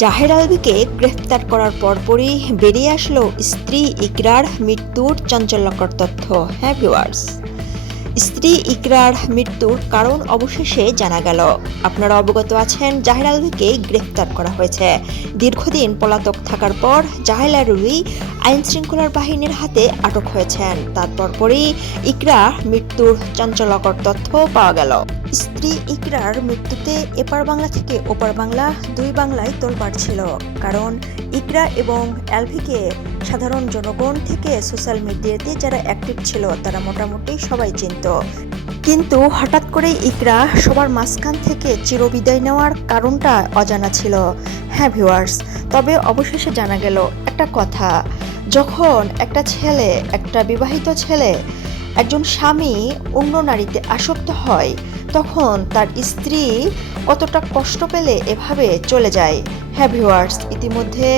জাহের আলভীকে গ্রেফতার করার পরপরই বেরিয়ে আসলো স্ত্রী ইকরার মৃত্যুর চাঞ্চল্যকর তথ্য। হ্যাঁ ভিউয়ার্স, স্ত্রী ইকরার মৃত্যুর কারণ অবশেষে জানা গেল। আপনারা অবগত আছেন, জাহের আলভীকে গ্রেফতার করা হয়েছে। দীর্ঘদিন পলাতক থাকার পর জাহের আলভী আইন শৃঙ্খলার বাহিনীর হাতে আটক হয়েছেন। তারপরই ইকরা মৃত্যুর চাঞ্চল্যকর তথ্য পাওয়া গেল। স্ত্রী ইকরার মৃত্যুতে এপার বাংলা থেকে ওপার বাংলা দুই বাংলায় তোলপাড় ছিল। কারণ ইকরা এবং আলভীকে সাধারণ জনগণ থেকে সোশ্যাল মিডিয়াতে যারা অ্যাক্টিভ ছিল তারা মোটামুটি সবাই চিনত। কিন্তু হঠাৎ করে ইকরা সবার মাঝখান থেকে চিরবিদায় নেওয়ার কারণটা অজানা ছিল। হ্যাঁ ভিউয়ার্স, তবে অবশেষে জানা গেল একটা কথা। যখন একটা বিবাহিত ছেলে একজন স্বামী অন্য নারীতে আসক্ত হয়, তখন তার স্ত্রী কতটা কষ্ট পেলে এভাবে চলে যায়। হ্যাঁ ভিউয়ার্স, ইতিমধ্যে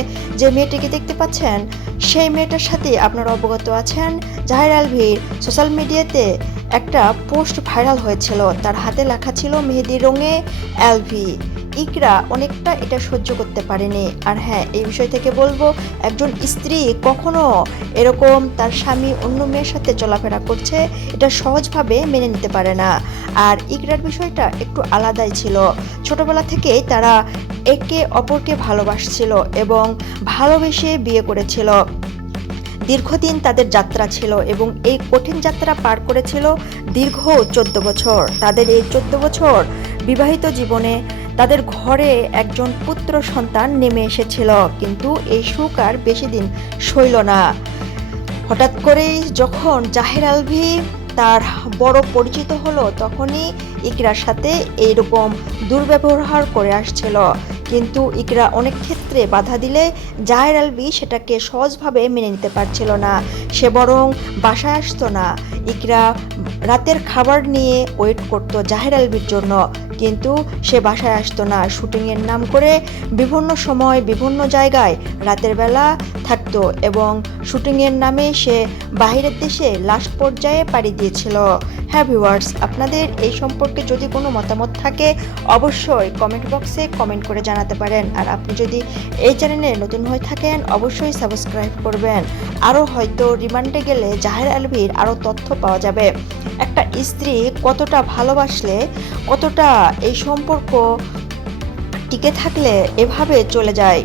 যে মেয়েটিকে দেখতে পাচ্ছেন সেই মেয়েটার সাথে আপনারা অবগত আছেন, জাহের আলভীর সোশ্যাল মিডিয়াতে একটা পোস্ট ভাইরাল হয়েছিল। তার হাতে লেখা ছিল মেহেদি রঙে আলভী। ইকরা অনেকটা এটা সহ্য করতে পারেনি। আর হ্যাঁ, এই বিষয় থেকে বলবো, একজন স্ত্রী কখনো এরকম তার স্বামী অন্য মেয়ের সাথে চলাফেরা করছে এটা সহজভাবে মেনে নিতে পারে না। আর ইকরার বিষয়টা একটু আলাদাই ছিল। ছোটবেলা থেকেই তারা একে অপরকে ভালোবাসছিল এবং ভালোবেসে বিয়ে করেছিল। দীর্ঘদিন তাদের যাত্রা ছিল এবং এই কঠিন যাত্রা পার করেছিল দীর্ঘ 14 বছর। তাদের এই 14 বছর বিবাহিত জীবনে তাদের ঘরে একজন পুত্র সন্তান নেমে এসেছিল, কিন্তু এই সুখ আর বেশি দিন সইল না। হঠাৎ করেই যখন জাহের আলভী তার বড় পরিচিত হলো, তখনই ইকরার সাথে এইরকম দুর্ব্যবহার করে আসছিল। কিন্তু ইকরা অনেক ক্ষেত্রে বাধা দিলে জাহের আলভী সেটাকে সহজভাবে মেনে নিতে পারছিল না। সে বরং বাসায় আসতো না। ইকরা রাতের খাবার নিয়ে ওয়েট করতো জাহের আলভীর জন্য, কিন্তু সে বাসায় আসতো না। শুটিংয়ের নাম করে বিভিন্ন সময় বিভিন্ন জায়গায় রাতের বেলা থাকতো এবং শুটিংয়ের নামে সে বাইরের দেশে লাস্ট পর্যায়ে পাড়ি দিয়েছিল। হ্যাঁ ভিউয়ার্স, আপনাদের এই সম্পর্কে যদি কোনো মতামত থাকে অবশ্যই কমেন্ট বক্সে কমেন্ট করে জানাতে পারেন। আর আপনি যদি এই চ্যানেলে নতুন হয়ে থাকেন অবশ্যই সাবস্ক্রাইব করবেন। আরও হয়তো রিমান্ডে গেলে জাহের আলভীর আরও তথ্য পাওয়া যাবে। একটা স্ত্রী কতটা ভালোবাসলে, কতটা এই সম্পর্ক টিকে থাকলে এভাবে চলে যায়।